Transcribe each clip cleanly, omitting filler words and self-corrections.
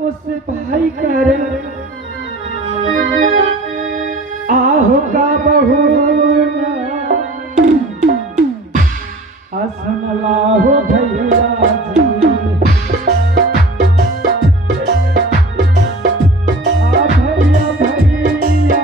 उससे भाई कह रहे आहो का बहू असम लाहो भैया जी आ भैया भैया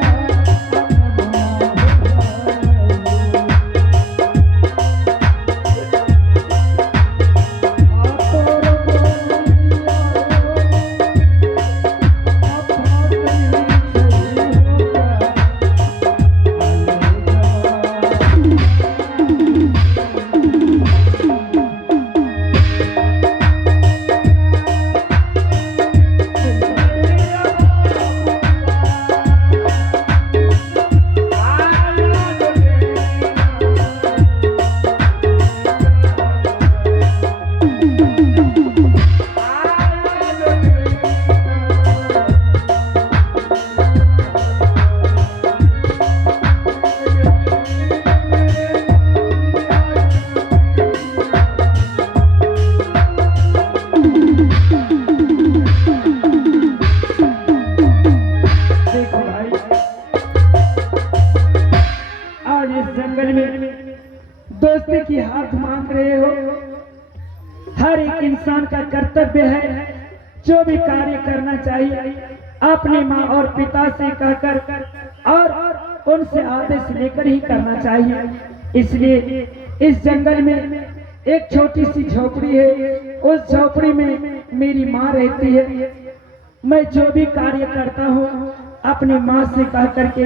दोस्ती की हाथ मांग रहे हो। हर एक इंसान का कर्तव्य है जो भी कार्य करना चाहिए अपने माँ और पिता से कहकर और उनसे आदेश लेकर ही करना चाहिए। इसलिए इस जंगल में एक छोटी सी झोपड़ी है, उस झोपड़ी में मेरी माँ रहती है। मैं जो भी कार्य करता हूँ अपनी माँ से कह करके,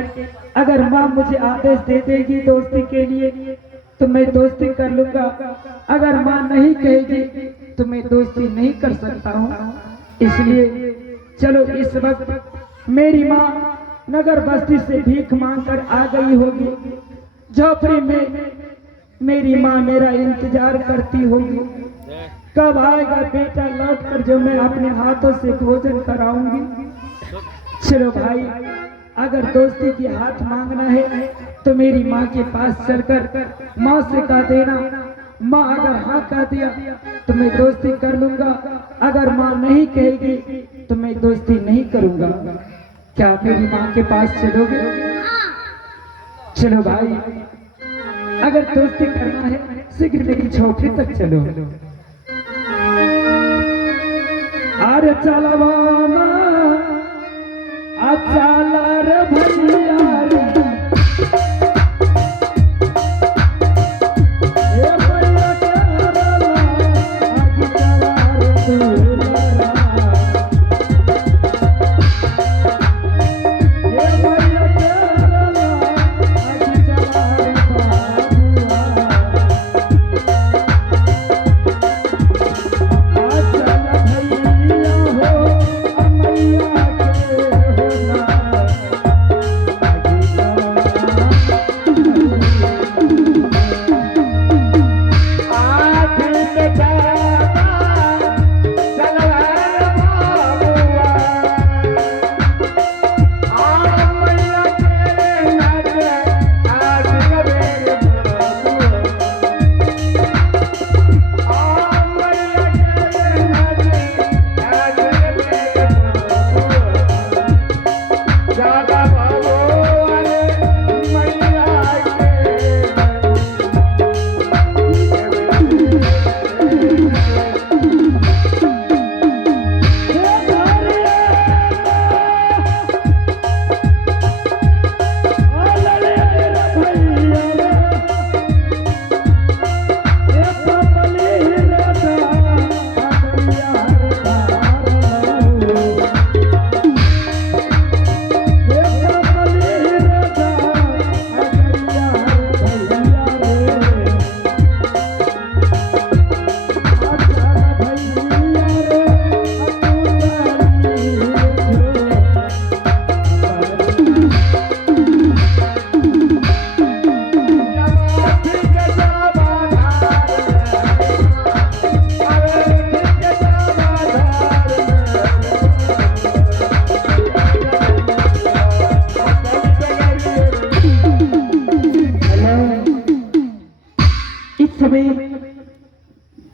अगर माँ मुझे आदेश दे देगी दोस्ती के लिए तो मैं दोस्ती कर लूंगा, अगर माँ नहीं कहेगी तो मैं दोस्ती नहीं कर सकता हूँ। इसलिए चलो इस वक्त मेरी माँ नगर बस्ती से भीख मांग कर आ गई होगी। झोपड़ी में मेरी माँ मेरा इंतजार करती होगी, कब आएगा बेटा लौट कर जो मैं अपने हाथों से भोजन कराऊंगी। चलो भाई, अगर दोस्ती की हाथ मांगना है तो मेरी माँ के पास चलकर माँ से कह देना, माँ अगर हाँ कह दिया तो मैं दोस्ती कर लूंगा, अगर माँ नहीं कहेगी तो मैं दोस्ती नहीं करूंगा। क्या मेरी माँ के पास चलोगे? चलो भाई, अगर दोस्ती करना है शीघ्र मेरी झोपड़ी तक चलो। अरे चलवाना चला रे भैया रे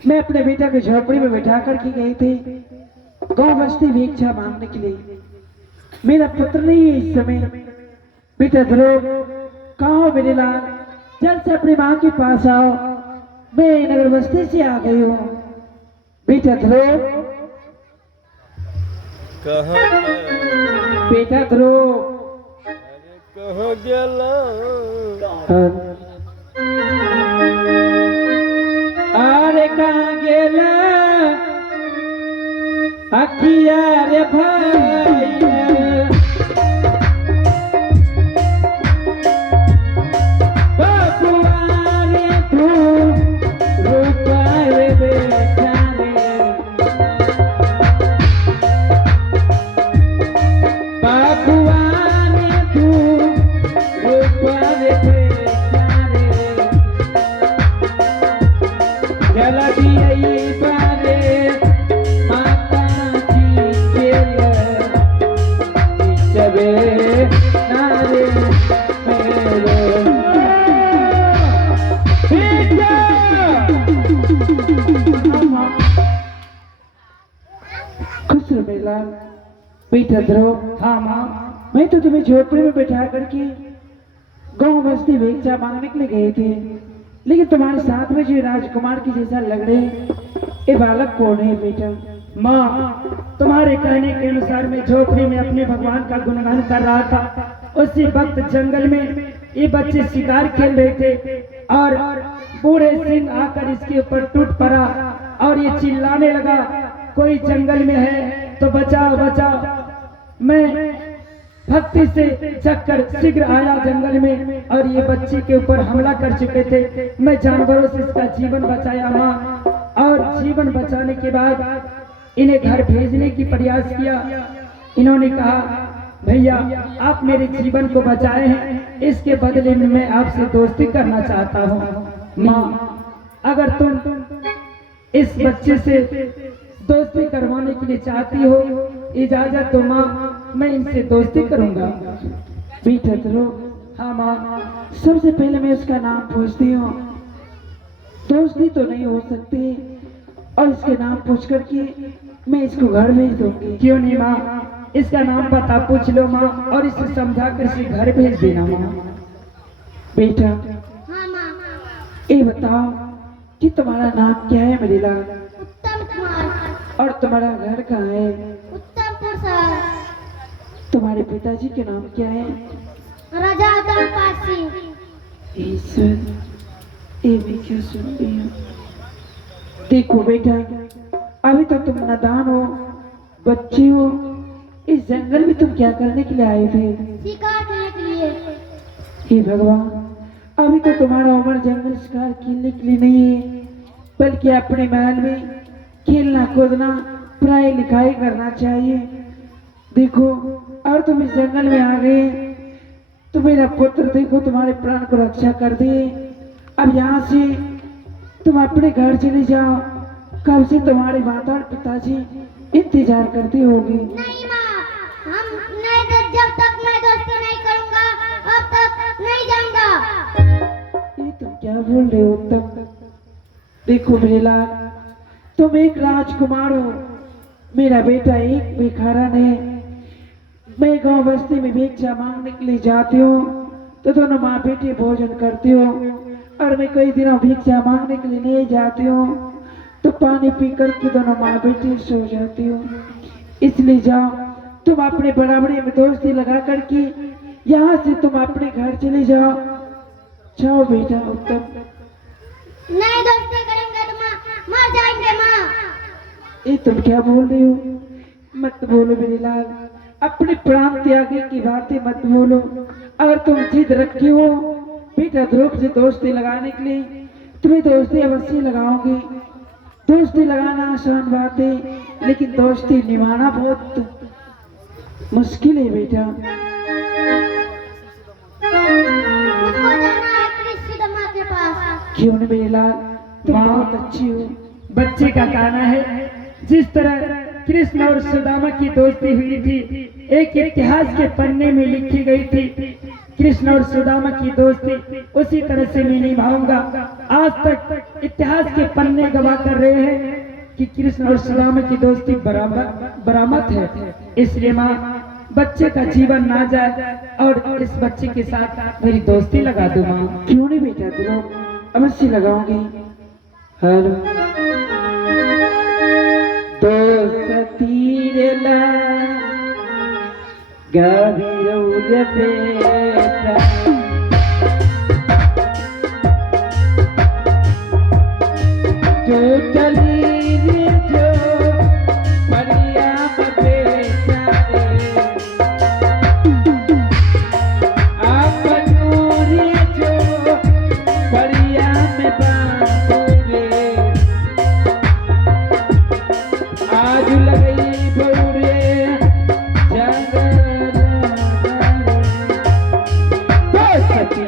मैं अपने बेटा को झोपड़ी में बैठा कर के गई थी। गौ बस्ती भिक्षा मांगने के लिए। मेरा पुत्र नहीं है इस समय। बेटा ध्रुव, कहाँ हो मेरे लाल? जल्द से अपनी माँ के पास आओ। मैं नगर बस्ती से आ गई हूँ। बेटा ध्रुव, बेटा ध्रुव, कहाँ गेला? अरे कहाँ गेला अखिया रे भाई? बेटा ध्रुव, हाँ माँ। मैं तो तुम्हें झोपड़ी में बैठा करके गांव बस्ती भिक्षा मांगने के लिए गए थे, लेकिन तुम्हारे साथ में जो राजकुमार की जैसा लग रहे ये बालक कौन है बेटा? माँ, तुम्हारे कहने के अनुसार मैं झोपड़ी में अपने भगवान का गुणगान कर रहा था। उसी वक्त जंगल में ये बच्चे शिकार खेल रहे थे और बूढ़े सिंह आकर इसके ऊपर टूट पड़ा और ये चिल्लाने लगा, कोई जंगल में है तो बचाओ बचाओ। मैं भक्ति से चक्कर शीघ्र आया जंगल में और ये बच्ची के ऊपर हमला कर चुके थे। मैं जानवरों से इसका जीवन बचाया माँ, और जीवन बचाने के बाद इन्हें घर भेजने की प्रयास किया। इन्होंने कहा, भैया आप मेरे जीवन को बचाए हैं, इसके बदले में मैं आपसे दोस्ती करना चाहता हूँ। माँ, अगर तुम इस बच्चे से दोस्ती करवाने के लिए चाहती हो, इजाजत दो माँ, मैं इनसे दोस्ती करूंगा। बेटा ध्रुव, हाँ माँ। सबसे पहले मैं उसका नाम पूछती हूँ। दोस्ती तो नहीं हो सकती, और इसके नाम पूछ करके मैं इसको घर भेज दूंगी। क्यों नहीं माँ, इसका नाम पता पूछ लो माँ और इसे समझा कर इसे घर भेज देना माँ। बेटा, हाँ माँ। ये बताओ कि तुम्हारा नाम क्या है मेरे लाल? उत्तम कुमार। और तुम्हारा घर कहाँ है? उत्तमपुर शहर। तुम्हारे पिताजी के नाम क्या है? राजा धर्मपाल सिंह। ईश्वर, ये मैं क्या सुन रही हूँ? देखो बेटा, अभी तक तुम नादान हो, बच्चे हो। इस जंगल में तुम क्या करने के लिए आए थे? शिकार करने के लिए। हे भगवान, अभी तो तुम्हारा उम्र जंगल शिकार खेलने के लिए नहीं है, बल्कि अपने महल में खेलना कूदना पढ़ाई लिखाई करना चाहिए। देखो, और तुम इस जंगल में आ गए तो मेरा पुत्र देखो तुम्हारे प्राण को रक्षा कर दिए। अब यहाँ से तुम अपने घर चले जाओ। कब से तुम्हारे माता और पिताजी इंतजार करते होंगे। नहीं माँ, हम नहीं, जब तक मैं दोस्ती नहीं करूँगा अब तक नहीं जाऊँगा। ये तुम क्या बोल रहे हो? तब देखो मेरे लाल, तुम एक राजकुमार हो, मेरा बेटा एक भिखारन है। मैं गांव बस्ती में भिक्षा मांगने के लिए जाती हूँ तो दोनों माँ बेटे भोजन करती हो, और मैं कई दिनों भिक्षा मांगने के लिए नहीं जाती हूँ तो पानी पी कर के दोनों माँ बेटे सो जाती हो। इसलिए जाओ, तुम अपने बराबरी में दोस्ती लगा करके यहाँ से तुम अपने घर चले जाओ। जाओ बेटा। उत्तम, नहीं दोस्ती करेंगे तो माँ मर जाएंगे माँ। ये तुम क्या बोल रही हो? मत बोलो मेरे लाल, अपने प्राण त्यागी की बातें मत बोलो। अगर तुम जिद रखी हो बेटा ध्रुव से दोस्ती लगाने के लिए, तुम्हें दोस्ती अवश्य लगाओगी। दोस्ती लगाना आसान बात है, लेकिन दोस्ती निभाना बहुत मुश्किल है बेटा। मुझको जाना है कृषि दमा के पास। क्यों नहीं मेरे लाल, तुम माँ। बहुत अच्छी हो। बच्चे का कहना है, जिस तरह कृष्ण और सुदामा की दोस्ती हुई थी, एक इतिहास के पन्ने में लिखी गई थी कृष्ण और सुदामा की दोस्ती, उसी तरह से मैं निभाऊंगा। आज तक इतिहास के पन्ने गवाह कर रहे हैं कि कृष्ण और सुदामा की दोस्ती बराबर बरामद है, इसलिए माँ बच्चे का जीवन ना जाए और इस बच्चे के साथ मेरी दोस्ती लगा दो माँ। क्यों नहीं बेटा, दिलो अवश्य लगाऊंगी। हेलो दोस्ती रे ला गावीरौल बेटा टोटली रे जो बढ़िया बेटा रे आपनू रे जो बढ़िया में बापू रे आज लगई बौरे जंगल दोस्ती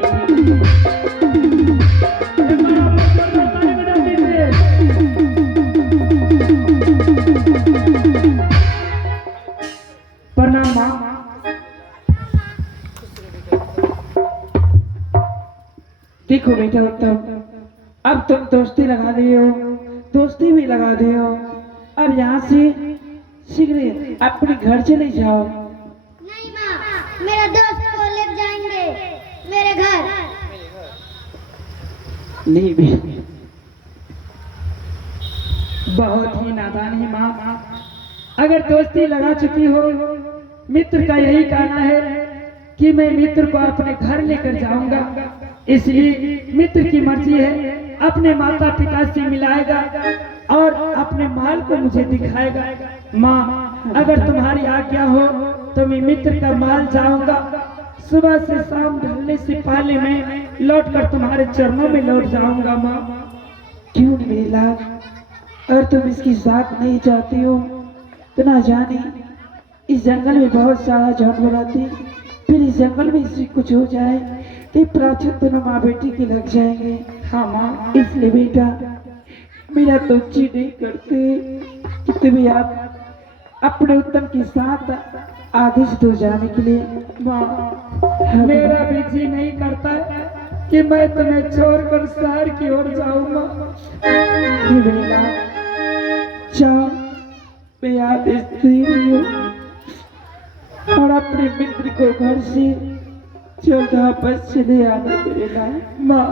प्रणाम माँ। देखो बेटा उत्तम, अब तुम दोस्ती लगा लिए हो, दोस्ती भी लगा दे हो। अब यहाँ से शीघ्र अपने घर चले जाओ। नहीं माँ, मेरे दोस्त को ले जाएंगे मेरे घर। नहीं बेटा, बहुत ही नादान है माँ। अगर दोस्ती लगा चुकी हो, मित्र का यही कहना है कि मैं मित्र को अपने घर लेकर जाऊंगा, इसलिए मित्र की मर्जी है, अपने माता पिता से मिलाएगा और अपने माल को मुझे दिखाएगा। माँ अगर तुम्हारी आज्ञा हो तो मैं मित्र का माल जाऊंगा, सुबह से शाम ढलने से पहले मैं लौटकर तुम्हारे चरणों में लौट जाऊंगा। माँ क्यों नहीं मेरी लाल, अगर तुम इसकी साथ नहीं चाहती हो तो ना जाने इस जंगल में बहुत सारा जानवर आते, फिर इस जंगल में इससे कुछ हो जाए तो प्राचीन दोनों माँ बेटी के लग जाएंगे। हाँ माँ, इसलिए बेटा मेरा तुम जी नहीं करते कि तुम्हें आप अपने उत्तम के साथ आदेश दो जाने के लिए। माँ मेरा भी जी नहीं करता है कि मैं तुम्हें छोड़कर शहर की ओर जाऊंगा। हे बेला जाओ, मैं आदेश दे रही हूँ और अपने मित्र को घर से जल्द वापस चले आना बेला। माँ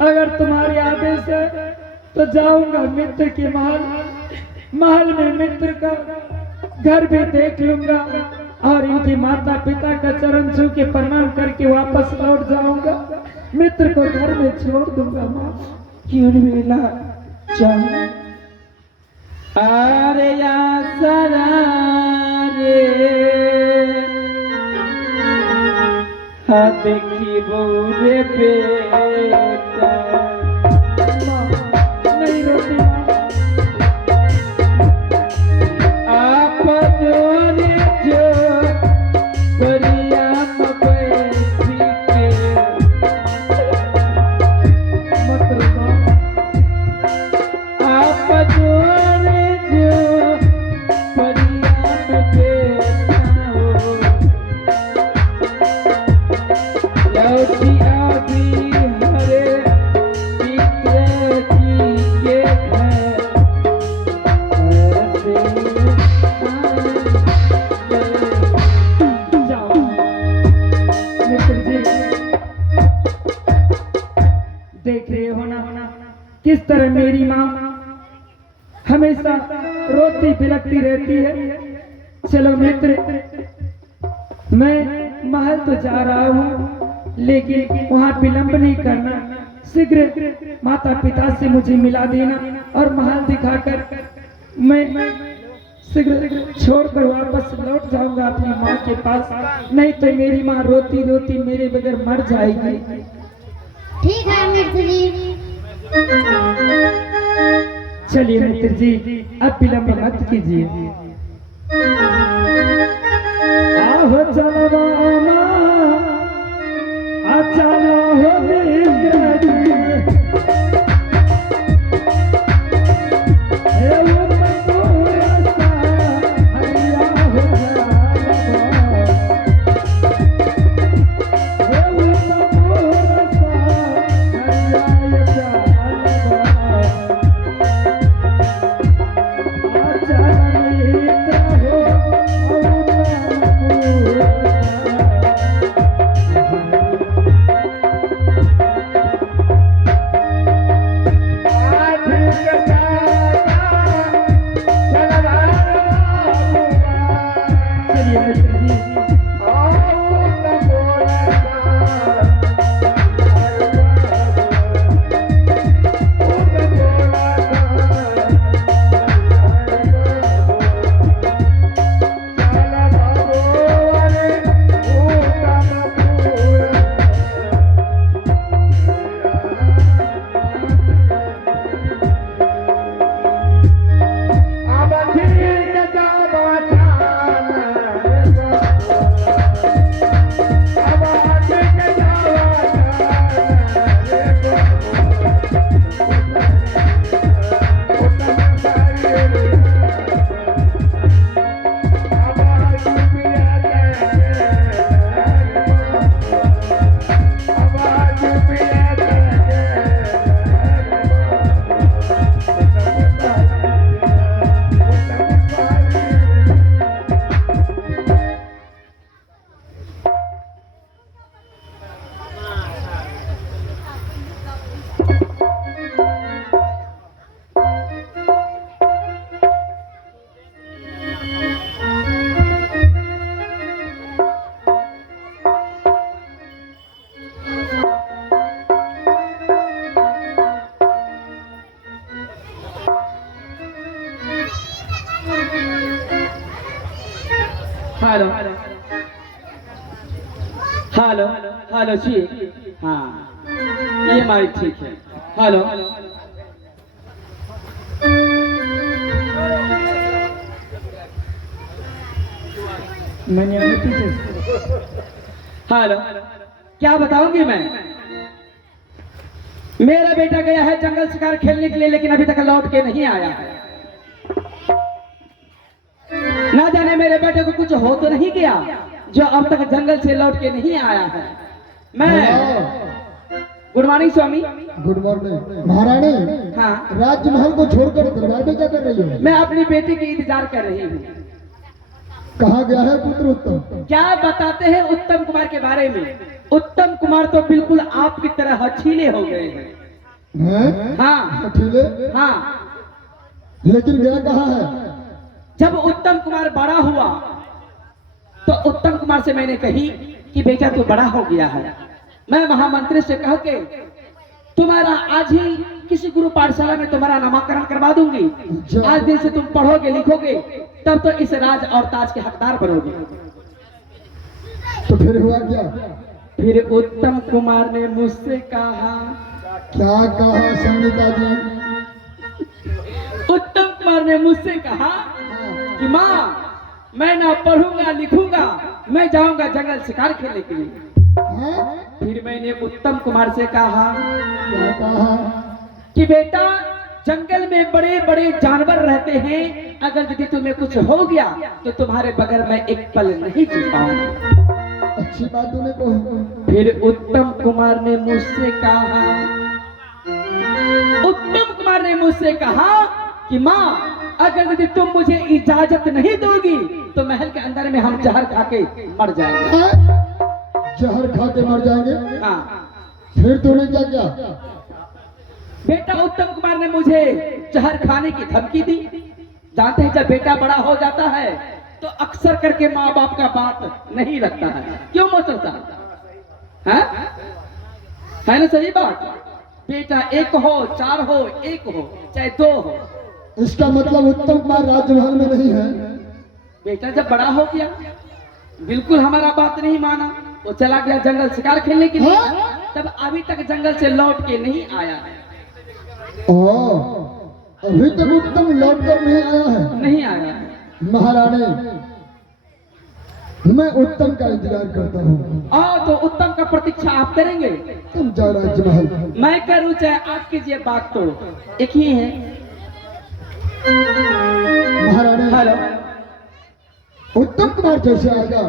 अगर तुम्हारी आदेश है तो जाऊंगा मित्र के महल में मित्र का घर भी देख लूंगा और इनके माता पिता का चरण छू के प्रणाम करके वापस लौट जाऊंगा, मित्र को घर में छोड़ दूंगा। माँ क्यों नहीं बेला जाओ। अरे या सरा रे हाँ देखी बोरे बेटा नहीं रोती माँ, आप दोरे जो बढ़िया बैठी के मत रोना। आप दोरे जो बढ़िया बैठा हो लौटी अभी हरे मित्र जी के घर से जाओ मित्र जी, देख रहे हो ना किस तरह मेरी माँ हमेशा रोती बिलखती रहती है। चलो मित्र, मैं महल तो जा रहा हूँ लेकिन वहाँ विलंब नहीं करना, शीघ्र माता पिता से मुझे मिला देना और महल दिखाकर मैं शीघ्र छोड़कर वापस लौट जाऊंगा अपनी माँ के पास, नहीं तो मेरी माँ रोती रोती मेरे बगैर मर जाएगी। ठीक है मित्र जी। चलिए मित्र जी, अब विलंब मत कीजिए। आहो चलवा चलो हो मित्र जी, हे वो मधुर सा हरिया हो जावा, हे वो मधुर सा हरिया जावा, चलिए कीजिए मित्र जी। हेलो हेलो हेलो जी, हाँ ये माइक ठीक है। हेलो मैंने अनुमति से हेलो, क्या बताऊंगी मैं? मेरा बेटा गया है जंगल शिकार खेलने के लिए, लेकिन अभी तक लौट के नहीं आया है। ना जाने मेरे बेटे को कुछ हो तो नहीं गया जो अब तक जंगल से लौट के नहीं आया है। मैं गुड मॉर्निंग स्वामी। गुड मॉर्निंग महारानी। हाँ, राजमहल को छोड़कर दरबार में क्या कर रही हो? मैं अपनी बेटी की इंतजार कर रही हूँ। कहाँ गया है पुत्र उत्तम? क्या बताते हैं उत्तम कुमार के बारे में? उत्तम कुमार तो बिल्कुल आपकी तरह हछीले हो गए हैं। हैं? हाँ अकेले? हाँ, लेकिन गया कहाँ है? जब उत्तम कुमार बड़ा हुआ तो उत्तम कुमार से मैंने कही कि बेटा तू बड़ा हो गया है, मैं महामंत्री से कह के तुम्हारा आज ही किसी गुरु पाठशाला में तुम्हारा नामाकरण करवा दूंगी। आज दिन से तुम पढ़ोगे लिखोगे तब तो इस राज और ताज के हकदार बनोगे। तो फिर हुआ क्या? फिर उत्तम कुमार ने मुझसे कहा, क्या कहा संगीता जी? उत्तम कुमार ने मुझसे कहा कि माँ मैं ना पढ़ूंगा लिखूंगा, मैं जाऊंगा जंगल शिकार खेलने के लिए। हैं? फिर मैंने उत्तम कुमार से कहा क्या कहा? कि बेटा जंगल में बड़े बड़े जानवर रहते हैं, अगर यदि तुम्हें कुछ हो गया तो तुम्हारे बगैर मैं एक पल नहीं जी पाऊंगा। अच्छी बात तूने कही। फिर उत्तम कुमार ने मुझसे कहा, उत्तम कुमार ने मुझसे कहा कि माँ अगर यदि तुम मुझे इजाजत नहीं दोगी तो महल के अंदर में हम जहर खा के मर जाएंगे। हैं? जहर खा के मर जाएंगे? हाँ फिर तूने क्या किया? बेटा, उत्तम कुमार ने मुझे जहर खाने की धमकी दी। जानते हैं जब बेटा बड़ा हो जाता है तो अक्सर करके माँ बाप का बात नहीं रखता है। क्यों मास्टर साहब? है ना सही बात? बेटा एक हो, चार हो, एक हो, चाहे दो हो, इसका मतलब उत्तम कुमार राजमहल में नहीं है। बेटा जब बड़ा हो गया बिल्कुल हमारा बात नहीं माना, वो चला गया जंगल शिकार खेलने के लिए। तब अभी तक जंगल से लौट के नहीं आया है। अभी तक उत्तम लौट कर नहीं आया है। नहीं आया है। महारानी, मैं उत्तम का इंतजार करता हूँ। तो उत्तम का प्रतीक्षा आप करेंगे? तुम जा राजमहल। मैं करूँ चाहे आप कीजिए, बात तो एक ही है। महारानी, हेलो, उत्तम कुमार जैसे आएगा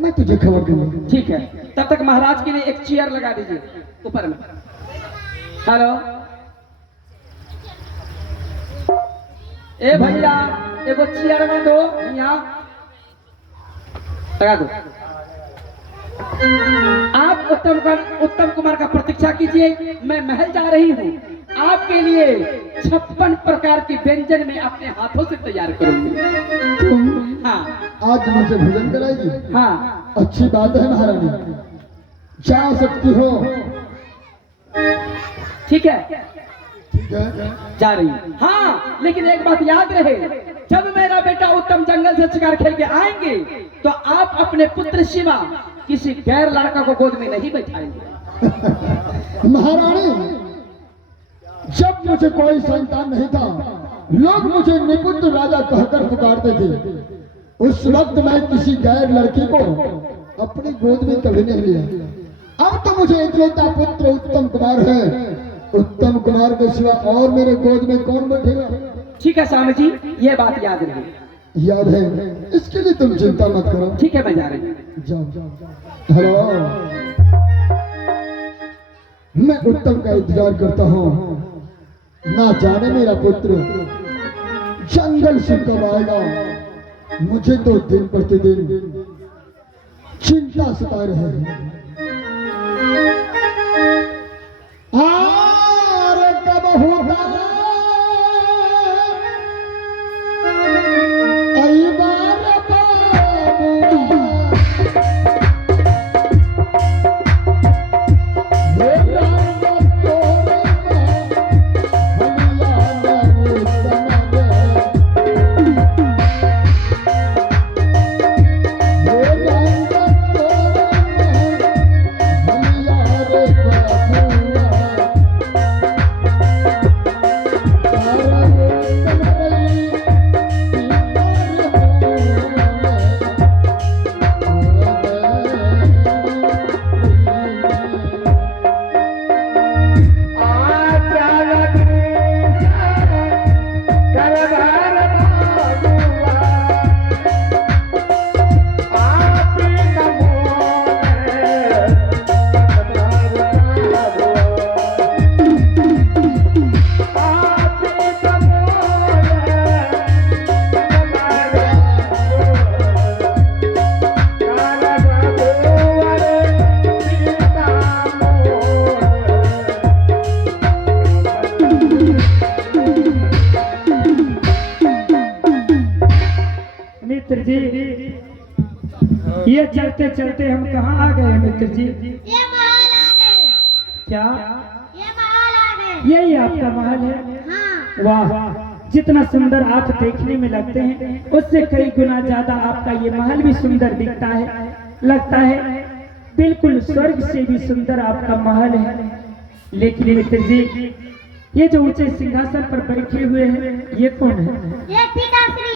मैं तुझे खबर दूंगा। ठीक है। तब तक महाराज के लिए एक चेयर लगा दीजिए ऊपर में। हेलो, ए भैया एगो चेयर में दो, यहाँ लगा दो। आप उत्तम कुमार का प्रतीक्षा कीजिए, मैं महल जा रही हूँ। आपके लिए 56 प्रकार की व्यंजन में अपने हाथों से तैयार करूंगी। तुम हाँ, आज मुझे भोजन कराएगी? हाँ अच्छी बात है महारानी, जा सकती हो। ठीक है, ठीक है, जा रही हूँ। हाँ लेकिन एक बात याद रहे, जब मेरा बेटा उत्तम जंगल से शिकार खेल के आएंगे तो आप अपने पुत्र शिवा किसी गैर लड़का को गोद में नहीं बैठाएंगे। महारानी जब मुझे कोई संतान नहीं था, लोग मुझे निपुत्र राजा कहकर पुकारते थे। उस वक्त मैं किसी गैर लड़की को अपनी गोद में कभी नहीं लिया। अब तो मुझे इकलौता पुत्र उत्तम कुमार है। उत्तम कुमार के सिवा और मेरे गोद में कौन बैठेगा? ठीक है स्वामी जी, ये बात याद रहे। याद है, इसके लिए तुम चिंता मत करो। ठीक है, मैं जा रही हूँ। जाओ। हेलो, मैं उत्तम का इंतजार करता हूँ। ना जाने मेरा पुत्र जंगल से कब आएगा। मुझे तो दिन प्रतिदिन चिंता सता रहे हैं। आर कब होगा कई बार बाबू मित्र जी, ये चलते चलते हम कहाँ आ गए मित्र जी? ये महल आ गए। क्या ये महल आ गए। यही आपका महल है? हाँ। वाह, जितना सुंदर आप देखने में लगते हैं उससे कई गुना ज्यादा आपका ये महल भी सुंदर दिखता है। लगता है बिल्कुल स्वर्ग से भी सुंदर आपका महल है। लेकिन मित्र जी, ये जो ऊंचे सिंहासन पर बैठे हुए हैं ये कौन है? ये पिताश्री